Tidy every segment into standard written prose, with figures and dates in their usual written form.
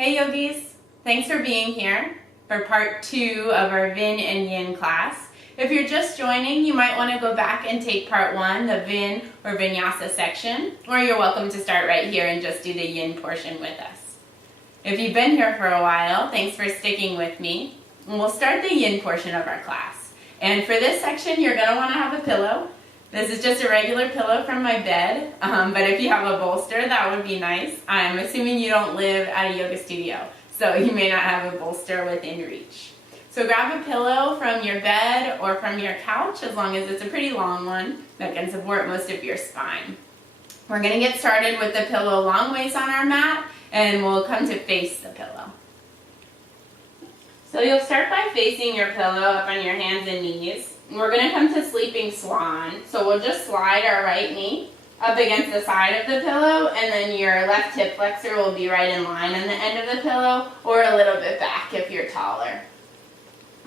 Hey yogis, thanks for being here for part 2 of our Vin and Yin class. If you're just joining, you might want to go back and take part 1, the Vin or vinyasa section, or you're welcome to start right here and just do the Yin portion with us. If you've been here for a while, thanks for sticking with me. And we'll start the Yin portion of our class. And for this section, you're going to want to have a pillow. This is just a regular pillow from my bed, but if you have a bolster, that would be nice. I'm assuming you don't live at a yoga studio, so you may not have a bolster within reach. So grab a pillow from your bed or from your couch, as long as it's a pretty long one that can support most of your spine. We're going to get started with the pillow long ways on our mat, and we'll come to face the pillow. So you'll start by facing your pillow up on your hands and knees. We're going to come to sleeping swan, so we'll just slide our right knee up against the side of the pillow, and then your left hip flexor will be right in line on the end of the pillow, or a little bit back if you're taller.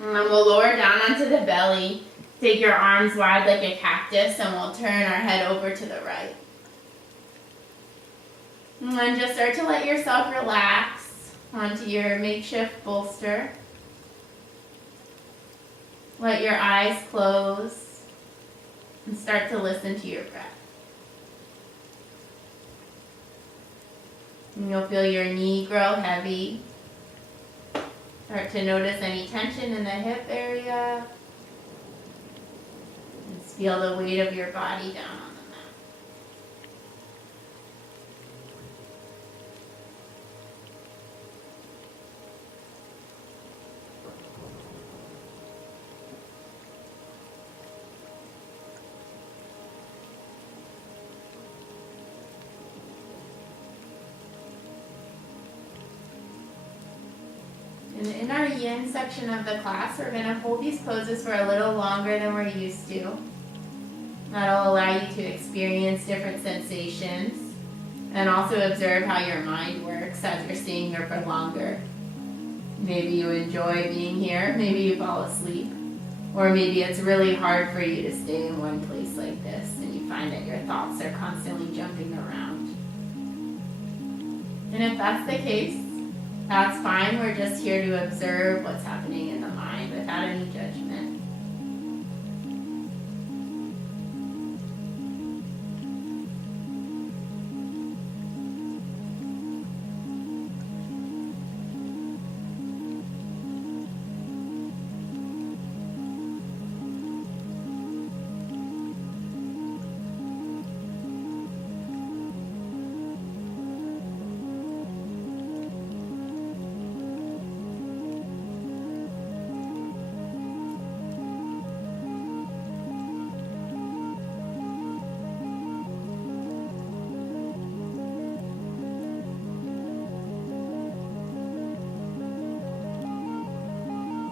And then we'll lower down onto the belly, take your arms wide like a cactus, and we'll turn our head over to the right. And then just start to let yourself relax onto your makeshift bolster. Let your eyes close and start to listen to your breath. And you'll feel your knee grow heavy. Start to notice any tension in the hip area. And feel the weight of your body down on the mat. And in our Yin section of the class, we're going to hold these poses for a little longer than we're used to. That'll allow you to experience different sensations and also observe how your mind works as you're staying here for longer. Maybe you enjoy being here, maybe you fall asleep, or maybe it's really hard for you to stay in one place like this and you find that your thoughts are constantly jumping around. And if that's the case, that's fine. We're just here to observe what's happening in the mind without any judgment.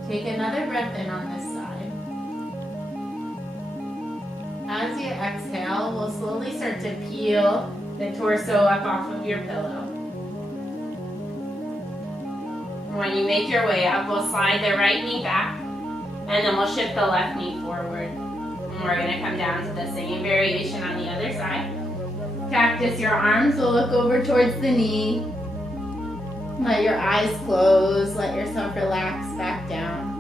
Take another breath in on this side. As you exhale, we'll slowly start to peel the torso up off of your pillow. When you make your way up, we'll slide the right knee back, and then we'll shift the left knee forward. And we're going to come down to the same variation on the other side. Cactus, your arms will look over towards the knee. Let your eyes close, let yourself relax back down.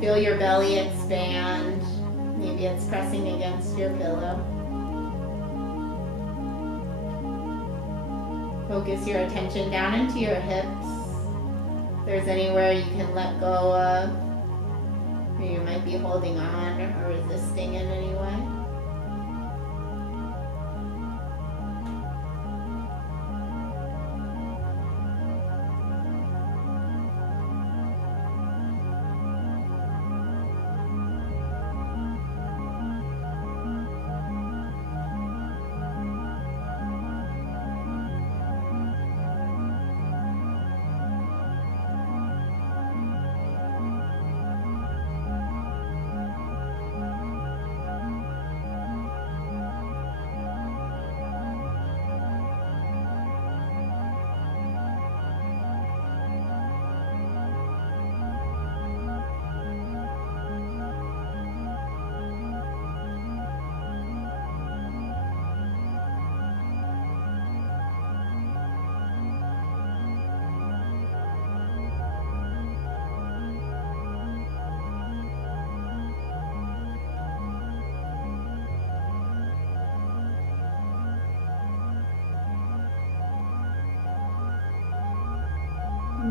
Feel your belly expand. Maybe it's pressing against your pillow. Focus your attention down into your hips. If there's anywhere you can let go of, or you might be holding on or resisting in any way.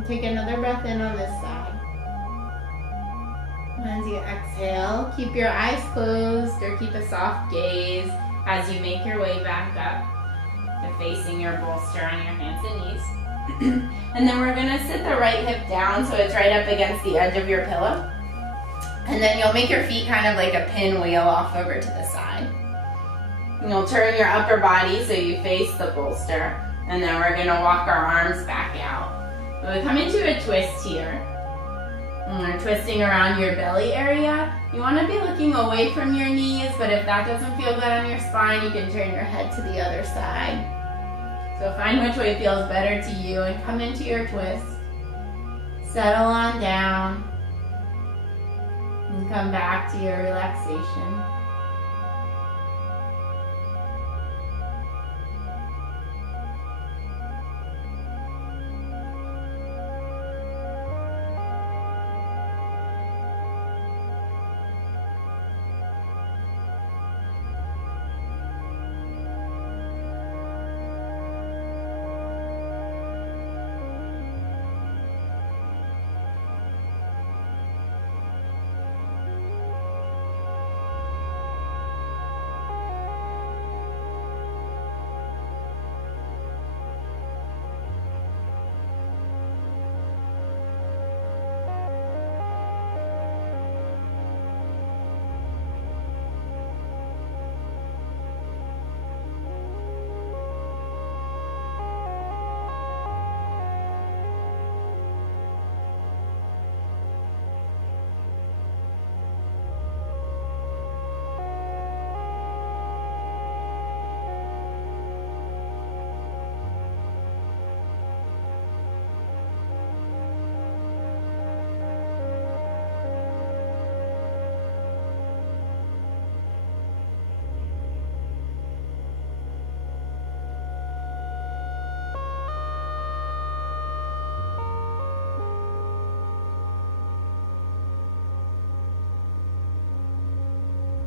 And take another breath in on this side. As you exhale, keep your eyes closed or keep a soft gaze as you make your way back up to facing your bolster on your hands and knees. And then we're gonna sit the right hip down so it's right up against the edge of your pillow. And then you'll make your feet kind of like a pinwheel off over to the side. And you'll turn your upper body so you face the bolster. And then we're gonna walk our arms back out. We come into a twist here. And we're twisting around your belly area. You wanna be looking away from your knees, but if that doesn't feel good on your spine, you can turn your head to the other side. So find which way feels better to you and come into your twist. Settle on down. And come back to your relaxation.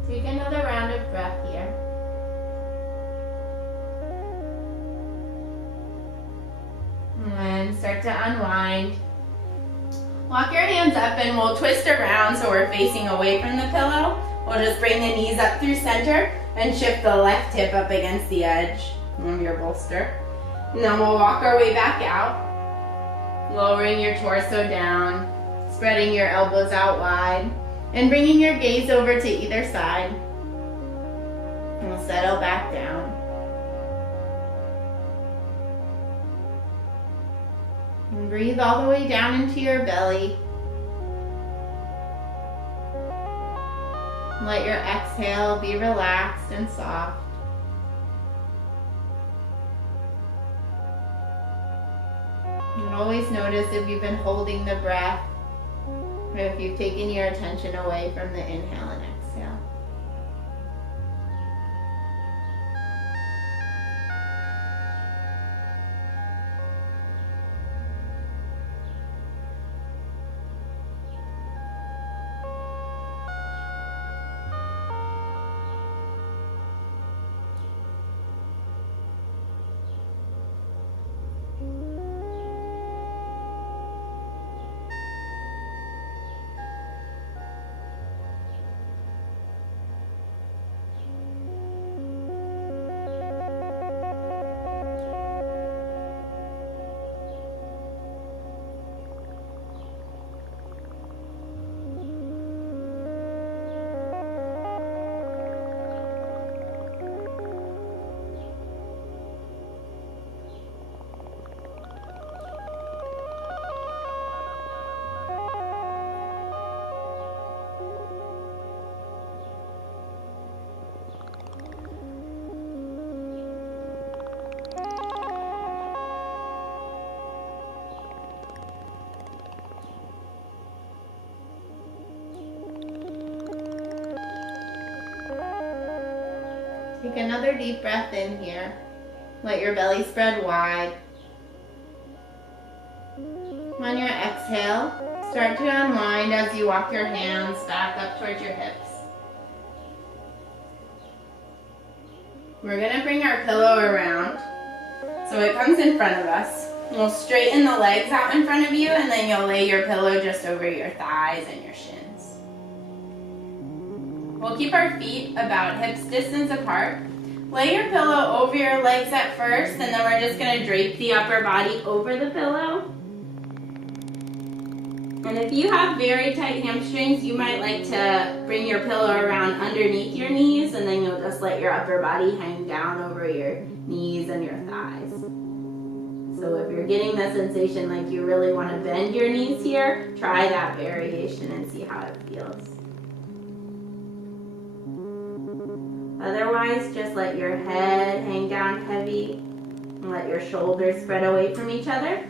Take another round of breath here. And start to unwind. Walk your hands up and we'll twist around so we're facing away from the pillow. We'll just bring the knees up through center and shift the left hip up against the edge of your bolster. And then we'll walk our way back out, lowering your torso down, spreading your elbows out wide, and bringing your gaze over to either side. And we'll settle back down. And breathe all the way down into your belly. Let your exhale be relaxed and soft. And always notice if you've been holding the breath, or if you've taken your attention away from the inhale and exhale. Take another deep breath in here. Let your belly spread wide. On your exhale, start to unwind as you walk your hands back up towards your hips. We're going to bring our pillow around so it comes in front of us. You'll straighten the legs out in front of you, and then you'll lay your pillow just over your thighs and your shins. We'll keep our feet about hips distance apart. Lay your pillow over your legs at first, and then we're just going to drape the upper body over the pillow. And if you have very tight hamstrings, you might like to bring your pillow around underneath your knees, and then you'll just let your upper body hang down over your knees and your thighs. So if you're getting the sensation like you really want to bend your knees here, try that variation and see how it feels. Otherwise, just let your head hang down heavy and let your shoulders spread away from each other.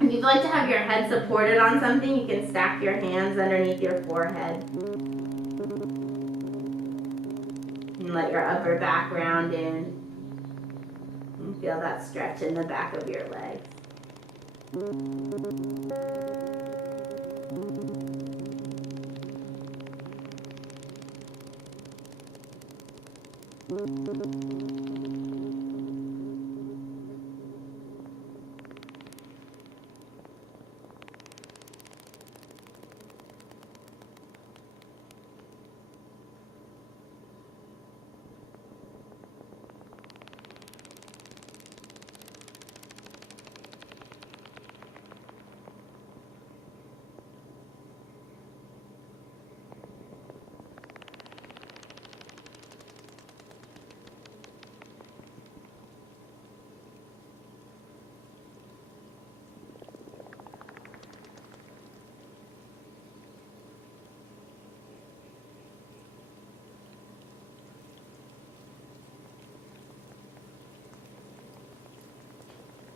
If you'd like to have your head supported on something, you can stack your hands underneath your forehead. And let your upper back round in. And feel that stretch in the back of your legs.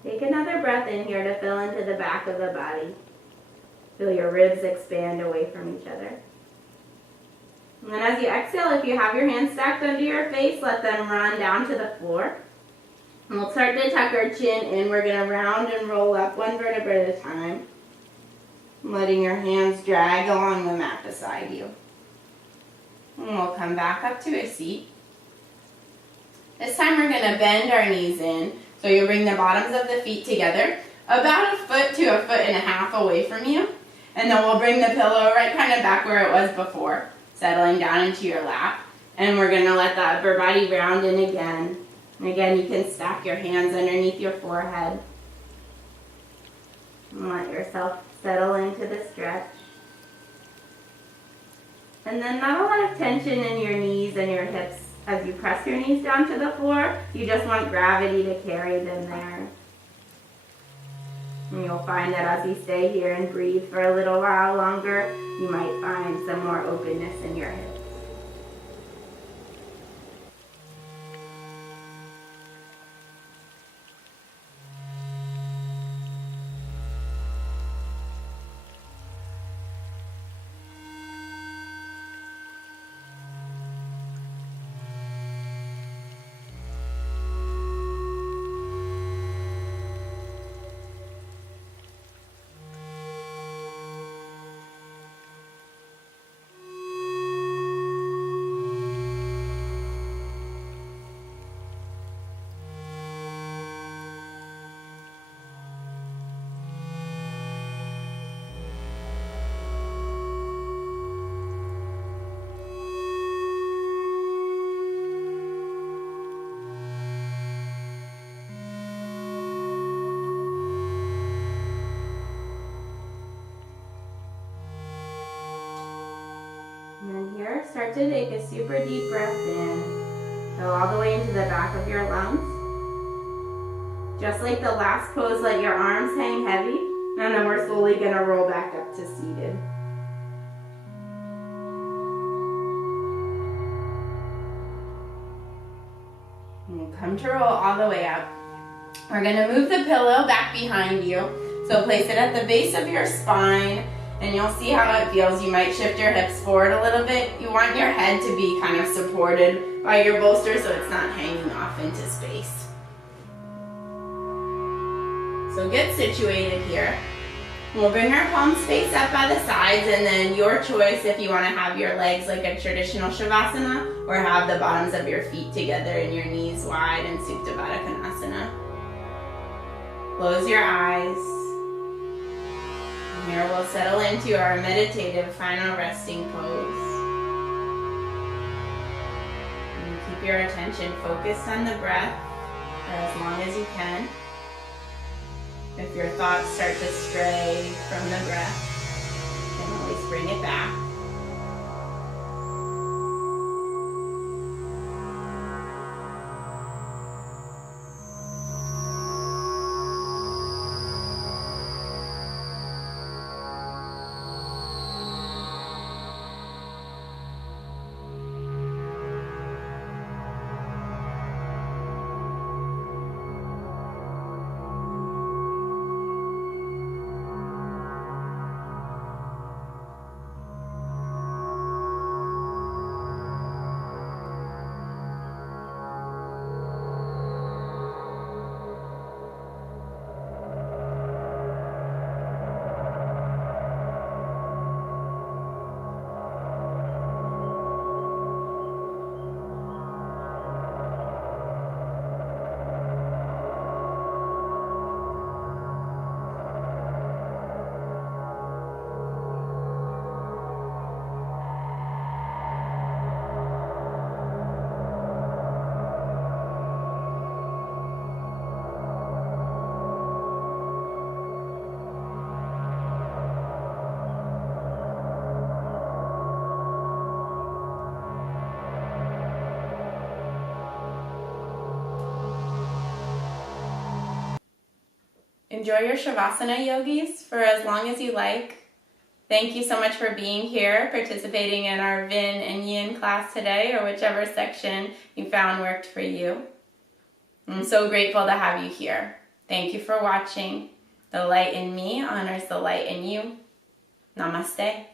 Take another breath in here to fill into the back of the body. Feel your ribs expand away from each other. And then as you exhale, if you have your hands stacked under your face, let them run down to the floor. And we'll start to tuck our chin in. We're going to round and roll up one vertebra at a time, letting your hands drag along the mat beside you. And we'll come back up to a seat. This time we're going to bend our knees in. So you'll bring the bottoms of the feet together, about 1 foot to 1.5 feet away from you. And then we'll bring the pillow right kind of back where it was before, settling down into your lap. And we're going to let the upper body round in again. And again, you can stack your hands underneath your forehead. And let yourself settle into the stretch. And then not a lot of tension in your knees and your hips. As you press your knees down to the floor, you just want gravity to carry them there. And you'll find that as you stay here and breathe for a little while longer, you might find some more openness in your hips. Start to take a super deep breath in. Go all the way into the back of your lungs. Just like the last pose, let your arms hang heavy. And then we're slowly going to roll back up to seated. And come to roll all the way up. We're going to move the pillow back behind you. So place it at the base of your spine. And you'll see how it feels. You might shift your hips forward a little bit. You want your head to be kind of supported by your bolster so it's not hanging off into space. So get situated here. We'll bring our palms face up by the sides, and then your choice if you want to have your legs like a traditional Shavasana or have the bottoms of your feet together and your knees wide in Supta Baddha Konasana. Close your eyes. And here we'll settle into our meditative final resting pose. And keep your attention focused on the breath for as long as you can. If your thoughts start to stray from the breath, you can always bring it back. Enjoy your Shavasana, yogis, for as long as you like. Thank you so much for being here, participating in our Vin and Yin class today, or whichever section you found worked for you. I'm so grateful to have you here. Thank you for watching. The light in me honors the light in you. Namaste.